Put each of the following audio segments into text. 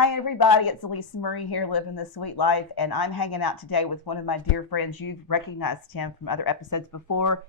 Hi everybody, it's Alisamurray here living the sweet life, and I'm hanging out today with one of my dear friends. You've recognized him from other episodes before.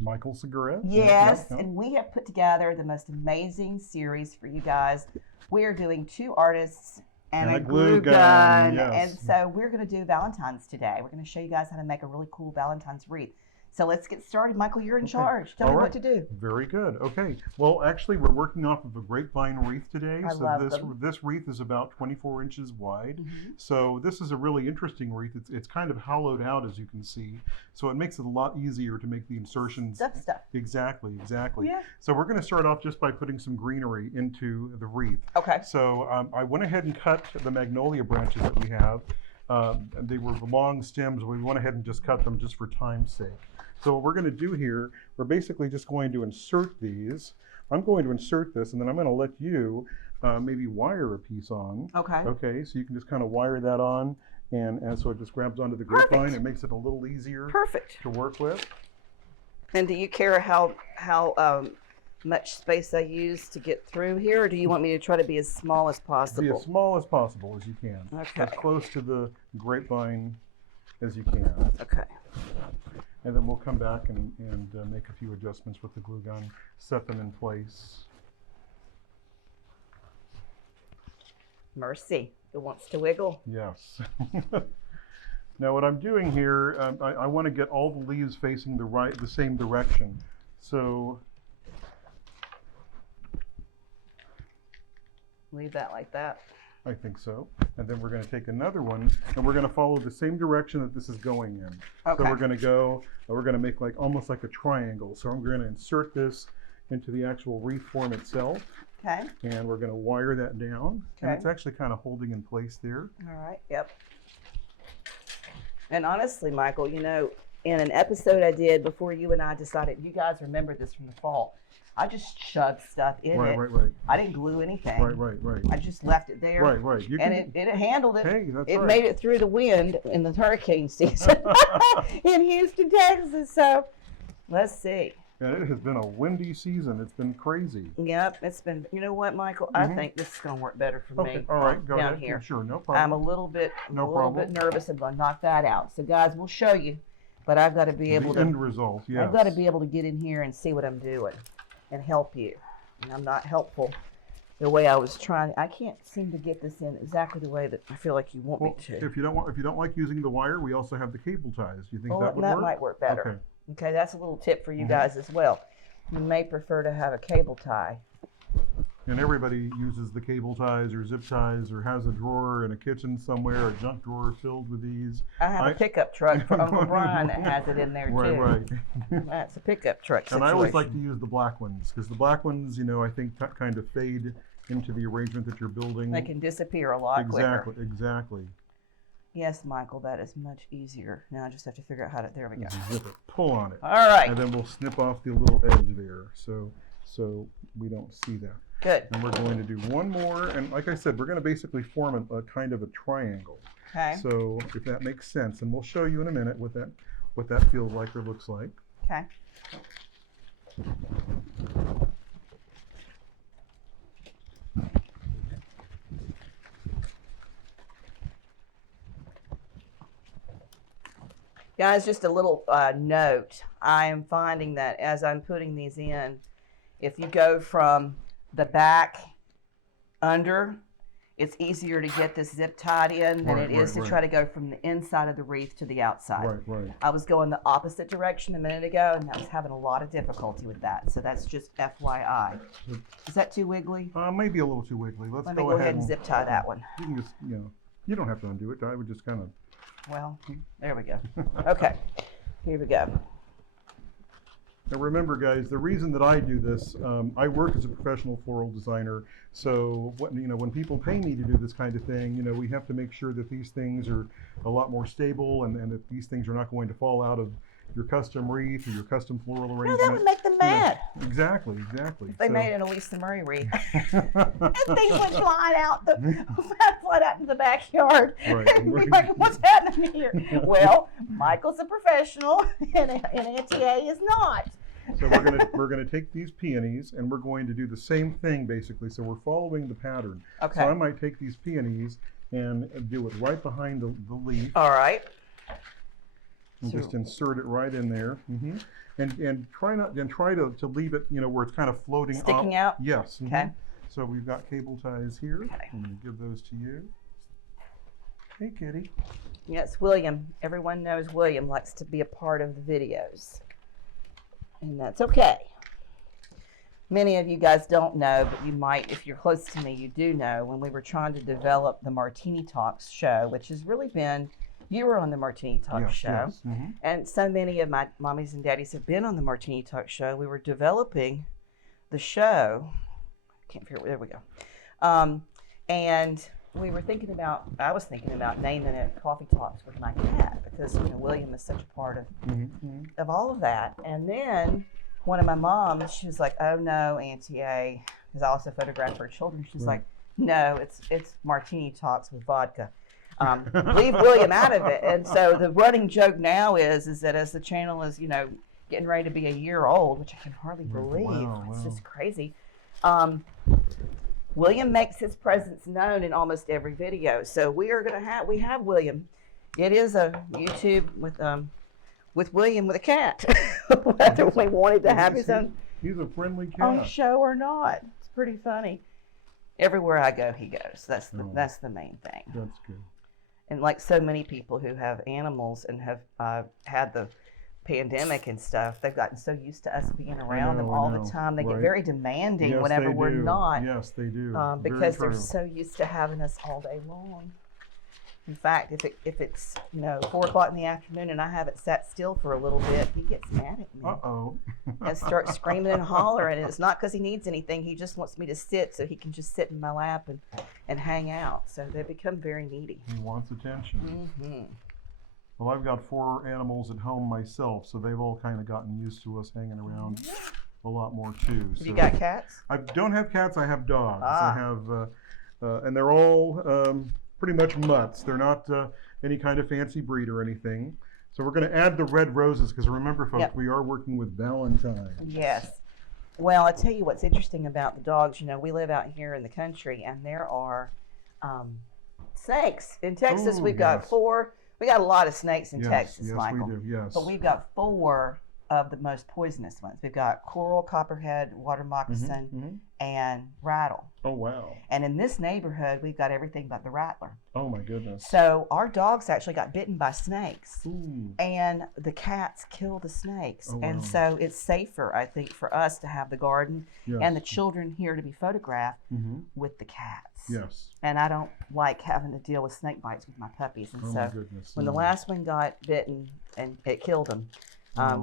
Micheal Segura. Yes, and we have put together the most amazing series for you guys. We are doing two artists and a glue gun. Yes. And so we're going to do Valentine's today. We're going to show you guys how to make a really cool Valentine's wreath. So let's get started. Micheal, you're in charge. Tell me what to do. Very good. Okay. Well, actually, we're working off of a grapevine wreath today. I love them. This wreath is about 24 inches wide. Mm-hmm. So this is a really interesting wreath. It's kind of hollowed out, as you can see. So it makes it a lot easier to make the insertions. Stuff. Exactly. Yeah. So we're going to start off just by putting some greenery into the wreath. Okay. So I went ahead and cut the magnolia branches that we have. And they were long stems. We went ahead and just cut them just for time's sake. So what we're going to do here, we're basically just going to insert these. I'm going to insert this, and then I'm going to let you maybe wire a piece on. Okay. Okay, so you can just kind of wire that on, and so it just grabs onto the grapevine. It makes it a little easier to work with. And do you care how much space I use to get through here, or do you want me to try to be as small as possible? Be as small as possible as you can. Okay. As close to the grapevine as you can. Okay. And then we'll come back and make a few adjustments with the glue gun, set them in place. Mercy, it wants to wiggle. Yes. Now what I'm doing here, I want to get all the leaves facing the same direction. So leave that like that. I think so. And then we're going to take another one, and we're going to follow the same direction that this is going in. Okay. So we're going to make almost like a triangle. So I'm going to insert this into the actual wreath form itself. Okay. And we're going to wire that down. Okay. And it's actually kind of holding in place there. All right. Yep. And honestly, Micheal, you know, in an episode I did before you and I decided, you guys remember this from the fall, I just shoved stuff in it. Right. I didn't glue anything. Right. I just left it there. Right. It handled it. Hey, that's it right. made it through the wind in the hurricane season in Houston, Texas. So let's see. And it has been a windy season. It's been crazy. Yep, it's been. You know what, Micheal? I think this is going to work better for me. All right, go down ahead. here. Sure, no problem. I'm a little bit problem. nervous and going to knock that out. So guys, we'll show you, but I've got to be able the to. end result. Yes. I've got to be able to get in here and see what I'm doing, and help you. And I'm not helpful the way I was trying. I can't seem to get this in exactly the way that I feel like you want me to. If you don't like using the wire, we also have the cable ties. Do you think that would work? That might work better. Okay, that's a little tip for you guys as well. You may prefer to have a cable tie. And everybody uses the cable ties or zip ties or has a drawer in a kitchen somewhere, a junk drawer filled with these. I have a pickup truck from Uncle Brian that has it in there too. Right. That's a pickup truck situation. And I always like to use the black ones because the black ones, I think kind of fade into the arrangement that you're building. They can disappear a lot quicker. Exactly. Yes, Micheal, that is much easier. Now I just have to figure out how to, there we go. Zip it, pull on it. All right. And then we'll snip off the little edge there so we don't see that. Good. And we're going to do one more, and like I said, we're going to basically form a kind of a triangle. Okay. So if that makes sense, and we'll show you in a minute what that feels like or looks like. Okay. Guys, just a little note. I am finding that as I'm putting these in, if you go from the back under, it's easier to get this zip tied in than it is to try to go from the inside of the wreath to the outside. Right. I was going the opposite direction a minute ago, and I was having a lot of difficulty with that. So that's just FYI. Is that too wiggly? Maybe a little too wiggly. Let me go ahead and zip tie that one. You can just, you don't have to undo it. I would just kind of. Well, there we go. Okay, here we go. Now remember, guys, the reason that I do this, I work as a professional floral designer. So when people pay me to do this kind of thing, we have to make sure that these things are a lot more stable and that these things are not going to fall out of your custom wreath or your custom floral arrangement. No, that would make them mad. Exactly. If they made an Alisamurray wreath. And things went flying out into the backyard. Right. And be like, what's happening here? Well, Michael's a professional and NTA is not. So we're gonna take these peonies and we're going to do the same thing basically. So we're following the pattern. Okay. So I might take these peonies and do it right behind the leaf. All right. And just insert it right in there. And try to leave it, you know, where it's kind of floating Sticking up. out? Yes. Okay. So we've got cable ties here. Okay. I'm going to give those to you. Hey, kitty. Yes, William. Everyone knows William likes to be a part of the videos. And that's okay. Many of you guys don't know, but you might, if you're close to me, you do know, when we were trying to develop the Martini Talks show, which has really been, you were on the Martini Talks show. Yes. And so many of my mommies and daddies have been on the Martini Talk show. We were developing the show. Can't figure, there we go. And we were thinking about, I was thinking about naming it Coffee Talks with my cat, because you know William is such a part of all of that. And then one of my moms, she was like, "Oh no, Auntie A," because I also photograph her children. She's like, "No, it's Martini Talks with vodka. Leave William out of it." And so the running joke now is that as the channel is, you know, getting ready to be a year old, which I can hardly believe, it's just crazy. William makes his presence known in almost every video. So we have William. It is a YouTube with William with a cat, whether we wanted to have his own He's a friendly cat. show or not. It's pretty funny. Everywhere I go, he goes. That's the main thing. That's good. And like so many people who have animals and have had the pandemic and stuff, they've gotten so used to us being around them all the time. They get very demanding whenever we're not. Yes, they do. Because they're so used to having us all day long. In fact, if it's 4:00 in the afternoon and I haven't sat still for a little bit, he gets mad at me. Uh-oh. And starts screaming and hollering. And it's not because he needs anything. He just wants me to sit so he can just sit in my lap and hang out. So they become very needy. He wants attention. Well, I've got 4 animals at home myself, so they've all kind of gotten used to us hanging around a lot more too. Have you got cats? I don't have cats. I have dogs. I have, and they're all pretty much mutts. They're not any kind of fancy breed or anything. So we're going to add the red roses because remember, folks, we are working with Valentine. Yes. Well, I tell you what's interesting about the dogs. You know, we live out here in the country, and there are snakes. In Texas, we've got 4. We got a lot of snakes in Texas, Michael. Yes, we do, yes. But we've got 4 of the most poisonous ones. We've got coral, copperhead, water moccasin, and rattle. Oh, wow. And in this neighborhood, we've got everything but the rattler. Oh, my goodness. So our dogs actually got bitten by snakes. Ooh. And the cats kill the snakes. Oh, and wow. so it's safer, I think, for us to have the garden and the children here to be photographed with the cats. Yes. And I don't like having to deal with snake bites with my puppies. And so when the last one got bitten and it killed him,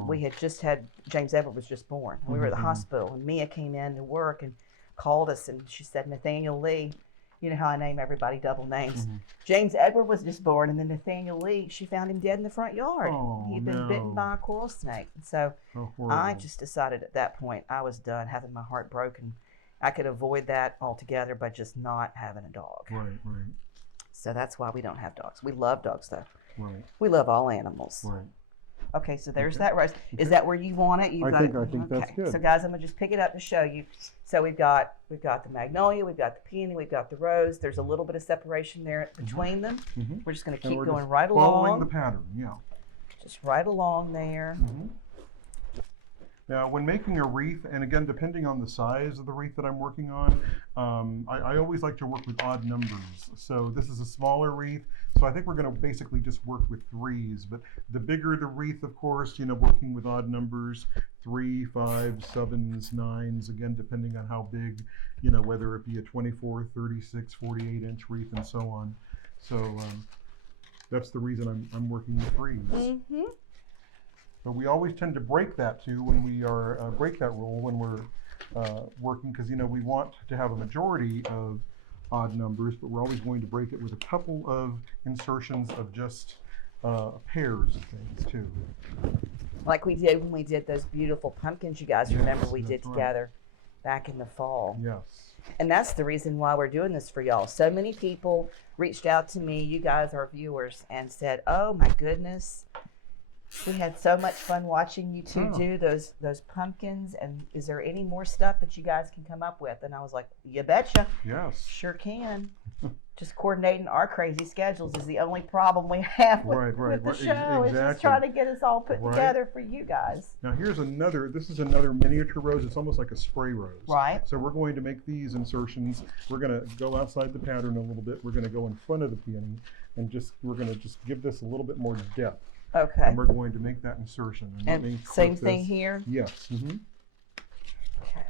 we had just had, James Edward was just born. We were at the hospital, and Mia came in to work and called us, and she said, Nathaniel Lee, you know how I name everybody double names. James Edward was just born, and then Nathaniel Lee, she found him dead in the front yard. Oh, He'd been bitten by a coral snake. And so I just decided at that point I was done having my heart broken. I could avoid that altogether by just not having a dog. Right. So that's why we don't have dogs. We love dogs, though. Right. We love all animals. Right. Okay, so there's that rose. Is that where you want it? I think that's good. So guys, I'm gonna just pick it up to show you. So we've got the magnolia, we've got the peony, we've got the rose. There's a little bit of separation there between them. We're just gonna keep going right along. Following the pattern, Just right along there. Now, when making a wreath, and again, depending on the size of the wreath that I'm working on, I always like to work with odd numbers. So this is a smaller wreath, so I think we're going to basically just work with 3s. But the bigger the wreath, of course, working with odd numbers, 3, 5, 7s, 9s, again, depending on how big, whether it be a 24, 36, 48-inch wreath and so on. So that's the reason I'm working with 3s. But we always tend to break that too when we are break that rule when we're working, because we want to have a majority of odd numbers, but we're always going to break it with a couple of insertions of just pairs of things too. Like we did when we did those beautiful pumpkins. You guys remember we did together back in the fall. Yes. And that's the reason why we're doing this for y'all. So many people reached out to me, you guys, our viewers, and said, "Oh my goodness, We had so much fun watching you two Oh. do those pumpkins. And is there any more stuff that you guys can come up with? And I was like, you betcha. Yes. Sure can. Just coordinating our crazy schedules is the only problem we have with, Right, with the right. show. It's just Exactly. trying to get us all put Right. together for you guys. Now here's another, this is another miniature rose. It's almost like a spray rose. Right. So we're going to make these insertions. We're going to go outside the pattern a little bit. We're going to go in front of the peony and we're going to just give this a little bit more depth. Okay. And we're going to make that insertion. let me And clip same thing this. here? Yes. Mm-hmm. Okay.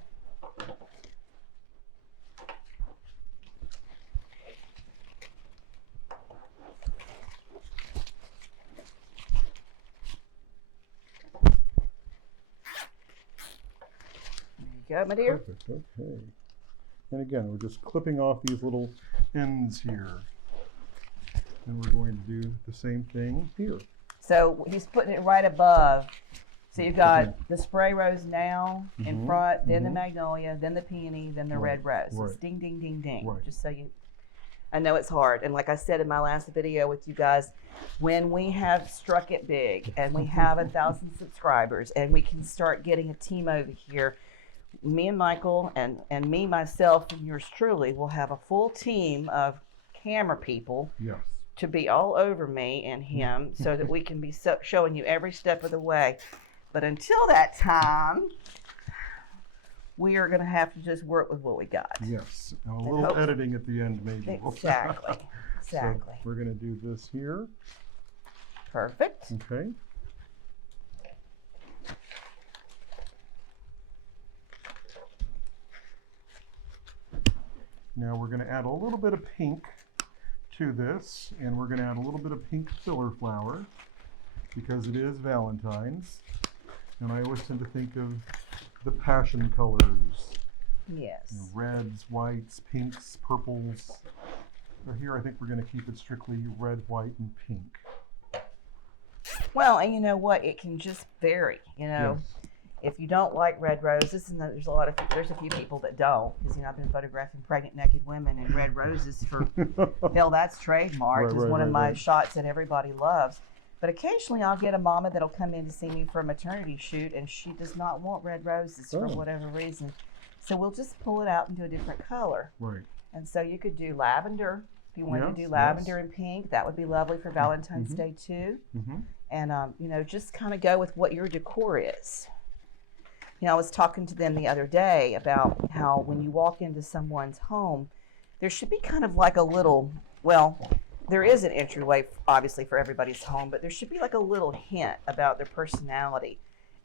There you go, my dear. Perfect. Okay. And again, we're just clipping off these little ends here. And we're going to do the same thing here. So he's putting it right above. So you've got Okay. the spray rose now in Mhm, front, then the mhm. magnolia, then the peony, then the red rose. It's right. ding, ding, ding, ding. Right. Just so you, I know it's hard. And like I said in my last video with you guys, when we have struck it big and we have 1,000 subscribers and we can start getting a team over here, me and Michael and me, myself, and yours truly will have a full team of camera people Yes. to be all over me and him so that we can be showing you every step of the way. But until that time, we are going to have to just work with what we got. Yes. And a And little hope- editing at the end maybe. Exactly. Exactly. So we're going to do this here. Perfect. Okay. Now we're going to add a little bit of pink to this, and we're going to add a little bit of pink filler flower because it is Valentine's. And I always tend to think of the passion colors. Yes. You know, reds, whites, pinks, purples. But here I think we're going to keep it strictly red, white, and pink. Well, and you know what? It can just vary. You know, Yes. if you don't like red roses, and there's a few people that don't, because I've been photographing pregnant naked women and red roses for hell, that's trademarked. Right, It's right, one of right, my right. shots that everybody loves. But occasionally I'll get a mama that'll come in to see me for a maternity shoot, and she does not want red roses for Oh. whatever reason. So we'll just pull it out and do a different color. Right. And so you could do lavender. If you wanted to Yes, do lavender yes. and pink, that would be lovely for Valentine's Mhm. Day too. Mm-hmm. And you know, just kind of go with what your decor is. You know, I was talking to them the other day about how when you walk into someone's home, there should be kind of like a little, well, there is an entryway obviously for everybody's home, but there should be like a little hint about their personality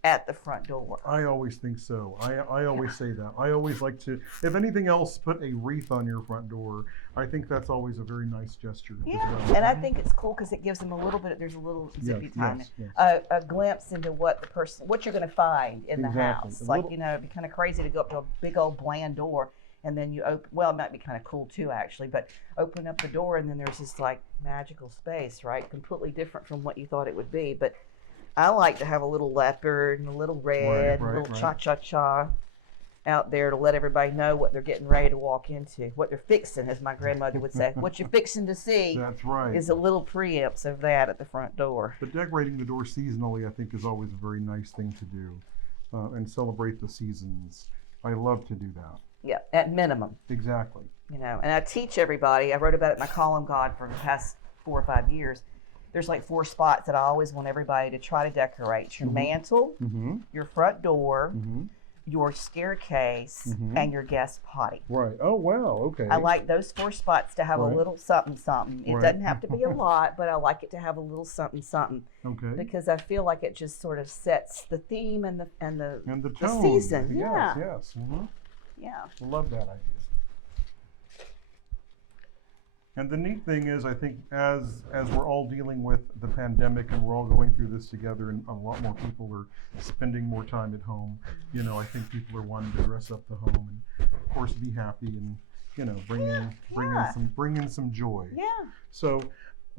at the front door. I always think so. I always say that. I always like to, if anything else, put a wreath on your front door. I think that's always a very nice gesture. as Yeah, well. and I think it's cool because it gives them a little bit. There's a little zippy Yes, time, yes, yes. a glimpse into what what you're going to find in the Exactly. house. A Like little- you know, it'd be kind of crazy to go up to a big old bland door and then you open. Well, it might be kind of cool too, actually. But open up the door and then there's this like magical space, right? Completely different from what you thought it would be. But I like to have a little leopard and a little red, right, a little right. cha-cha-cha out there to let everybody know what they're getting ready to walk into, what they're fixing, as my grandmother would say. What you're fixing to see That's right. is a little preempts of that at the front door. But decorating the door seasonally, I think, is always a very nice thing to do, and celebrate the seasons. I love to do that. Yeah, at minimum, Exactly. you know. And I teach everybody. I wrote about it in my column guide for the past 4 or 5 years. There's like 4 spots that I always want everybody to try to decorate: your Mhm. mantle, Mm-hmm. your front door, Mm-hmm. your staircase, Mhm. and your guest potty. Right. Oh wow. Okay. I like those 4 spots to have Right. a little something something. It Right. doesn't have to be a lot, but I like it to have a little something something Okay. because I feel like it just sort of sets the theme and the And the the tone. season. Yes. Yeah. Yes. Mm-hmm. Yeah. Love that idea. And the neat thing is, I think, as we're all dealing with the pandemic and we're all going through this together, and a lot more people are spending more time at home, you know, I think people are wanting to dress up the home and, of course, be happy and, you know, bring in some joy. Yeah. So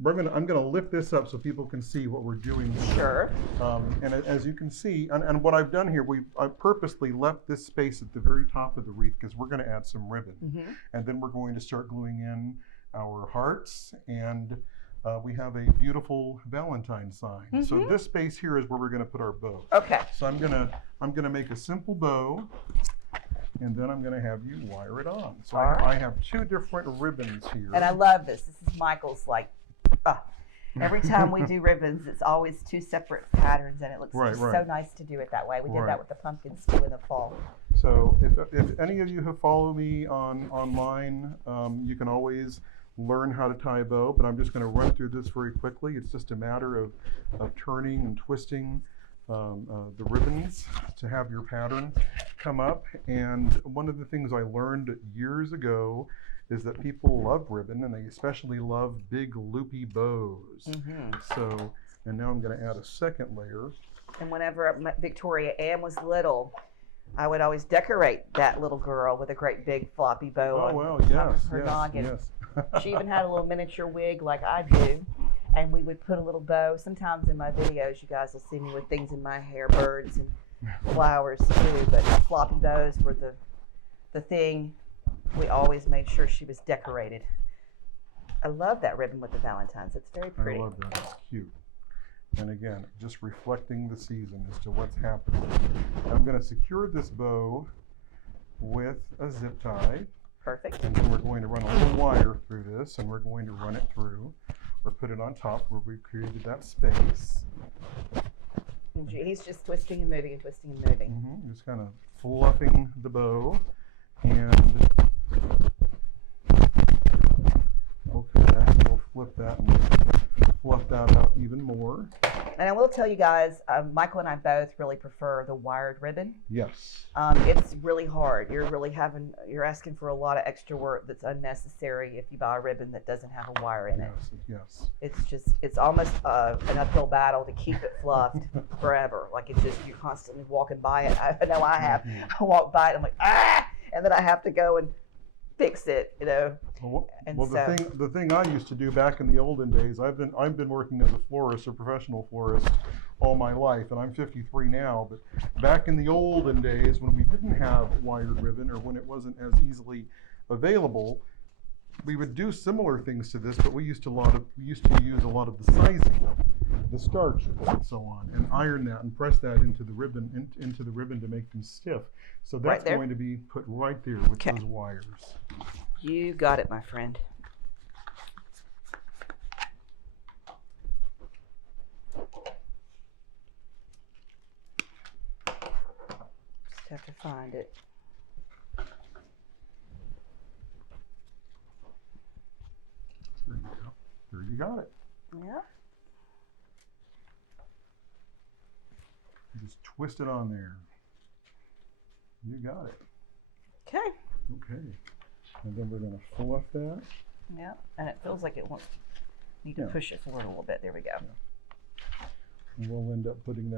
I'm gonna lift this up so people can see what we're doing here. Sure. And as you can see, and what I've done here, I purposely left this space at the very top of the wreath because we're going to add some ribbon. Mm-hmm. And then we're going to start gluing in our hearts and we have a beautiful Valentine sign. So this space here is where we're going to put our bow. Okay. So I'm gonna make a simple bow, and then I'm gonna have you wire it on. So I have 2 different ribbons here. And I love this. This is Michael's like, every time we do ribbons, it's always 2 separate patterns, and it looks so nice to do it that way. We did that with the pumpkins too in the fall. So if any of you have followed me online, you can always learn how to tie a bow, but I'm just going to run through this very quickly. It's just a matter of turning and twisting the ribbons to have your pattern come up. And one of the things I learned years ago is that people love ribbon, and they especially love big loopy bows. So, and now I'm going to add a second layer. And whenever Victoria Ann was little, I would always decorate that little girl with a great big floppy bow on her noggin. Yes. She even had a little miniature wig like I do, and we would put a little bow. Sometimes in my videos, you guys will see me with things in my hair, birds and flowers too, but floppy bows were the thing. We always made sure she was decorated. I love that ribbon with the Valentines. It's very pretty. I love that. It's cute. And again, just reflecting the season as to what's happening. I'm going to secure this bow with a zip tie. Perfect. And then we're going to run a little wire through this, and we're going to run it through, or put it on top where we created that space. And he's just twisting and moving and twisting and moving. Just kind of fluffing the bow, and we'll flip that and fluff that out even more. And I will tell you guys, Michael and I both really prefer the wired ribbon. Yes. It's really hard. You're asking for a lot of extra work that's unnecessary if you buy a ribbon that doesn't have a wire in it. Yes. It's almost an uphill battle to keep it fluffed forever. Like you're constantly walking by it. I know I have. I walk by it, I'm like, and then I have to go and fix it, the thing I used to do back in the olden days, I've been working as a florist, a professional florist, all my life, and I'm 53 now. But back in the olden days, when we didn't have wired ribbon, or when it wasn't as easily available, we would do similar things to this, but we used to use a lot of the sizing, the starches, and so on, and iron that and press that into the ribbon to make them stiff. So that's going to be put right there with those wires. You got it, my friend. Just have to find it. There you go. There you got it. Yeah. Just twist it on there. You got it. Okay. Okay. And then we're going to fluff that. Yeah. And it feels like it wants. You can push it forward a little bit. There we go. Yeah. And we'll end up putting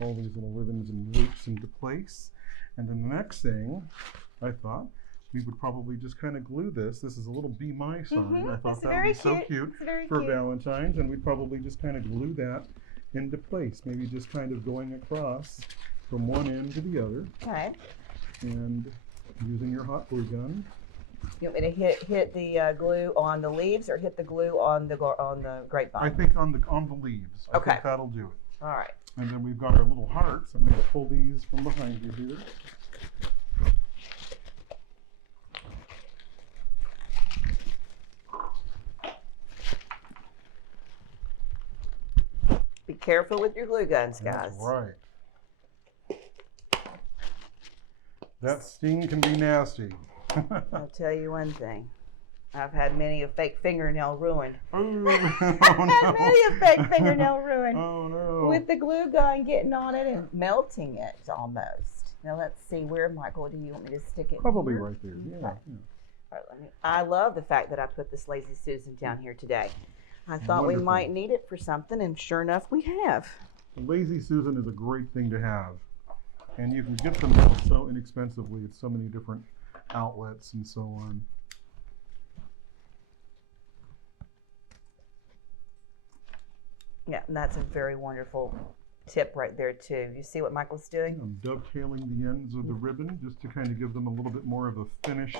all these little ribbons and loops into place. And then the next thing, I thought we would probably just kind of glue this. This is a little Be My sign. I thought that would be so cute for Valentine's, and we'd probably just kind of glue that into place. Maybe just kind of going across from one end to the other. Okay. And using your hot glue gun. You want me to hit the glue on the leaves, or hit the glue on the grapevine? I think on the leaves. I think that'll do it. All right. And then we've got our little hearts. I'm going to pull these from behind you here. Be careful with your glue guns, guys. That's right. That sting can be nasty. I'll tell you one thing. I've had many a fake fingernail ruined. Oh, Many a fake fingernail ruined. Oh, no. With the glue gun getting on it and melting it almost. Now let's see, where, Michael, do you want me to stick it? Probably here? right there, yeah. Okay. All right, I love the fact that I put this Lazy Susan down here today. I thought we might need it for something, and sure enough, we have. Lazy Susan is a great thing to have. And you can get them so inexpensively at so many different outlets and so on. Yeah, and that's a very wonderful tip right there too. You see what Michael's doing? I'm dovetailing the ends of the ribbon just to kind of give them a little bit more of a finished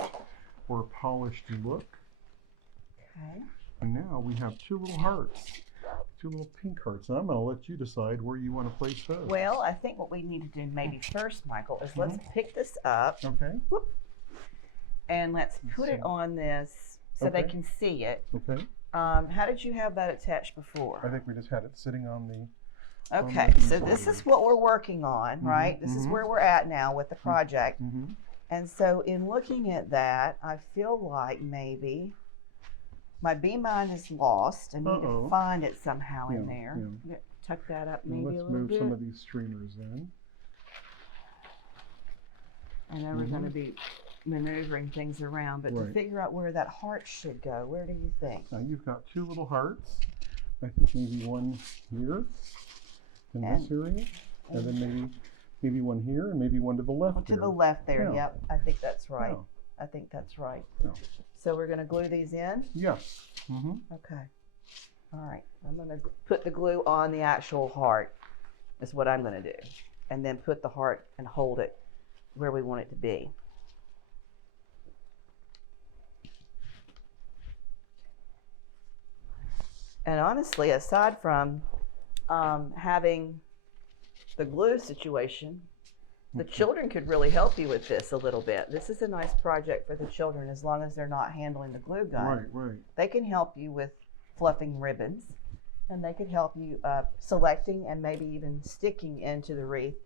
or polished look. Okay. And now we have two little hearts, two little pink hearts. And I'm going to let you decide where you want to place those. Well, I think what we need to do maybe first, Michael, is let's pick this up. Okay. Whoop, and let's put it on this so they Okay. can see it. Okay. How did you have that attached before? I think we just had it sitting on the. Okay, so this is what we're working on, right? This is where we're at now with the project. And so in looking at that, I feel like maybe my bee mind is lost. I need to find it somehow in there. Tuck that up maybe a Let's little move bit. some of these streamers in. I know we're going to be maneuvering things around, but to figure out where that heart should go, where do you think? Now you've got two little hearts. I think maybe one here in this area, and then maybe one here, and maybe one to the left. To the left there. Yeah. Yep, I think that's right. Yeah. I think that's right. Yeah. So we're going to glue these in? Yes. Okay. All right. I'm going to put the glue on the actual heart. Is what I'm going to do. And then put the heart and hold it where we want it to be. And honestly, aside from having the glue situation, the children could really help you with this a little bit. This is a nice project for the children as long as they're not handling the glue gun. Right. They can help you with fluffing ribbons, and they could help you selecting and maybe even sticking into the wreath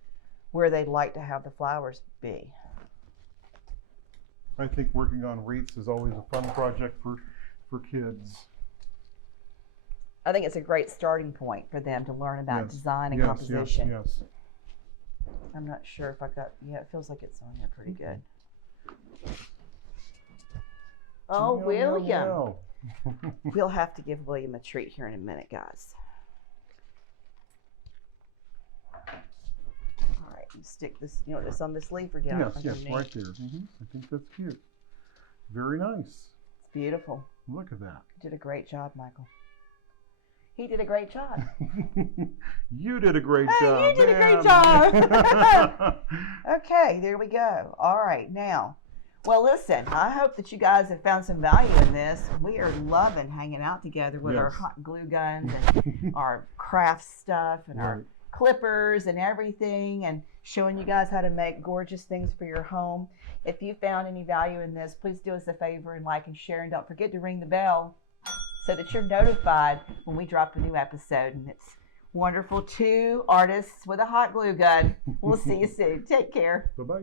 where they'd like to have the flowers be. I think working on wreaths is always a fun project for kids. I think it's a great starting point for them to learn about design and composition. Yes. I'm not sure if I got, it feels like it's on there pretty good. Oh, William. We'll have to give William a treat here in a minute, guys. All right, you stick this, this on this leaf or down Yes, underneath? right there. I think that's cute. Very nice. It's beautiful. Look at that. You did a great job, Michael. He did a great job. You did a great Hey, job. you did a great job. Okay, there we go. All right, now, well, listen, I hope that you guys have found some value in this. We are loving hanging out together with our hot glue guns and our craft stuff and our clippers and everything, and showing you guys how to make gorgeous things for your home. If you found any value in this, please do us a favor and like and share, and don't forget to ring the bell so that you're notified when we drop a new episode. And it's wonderful. Two artists with a hot glue gun. We'll see you soon. Take care. Bye-bye.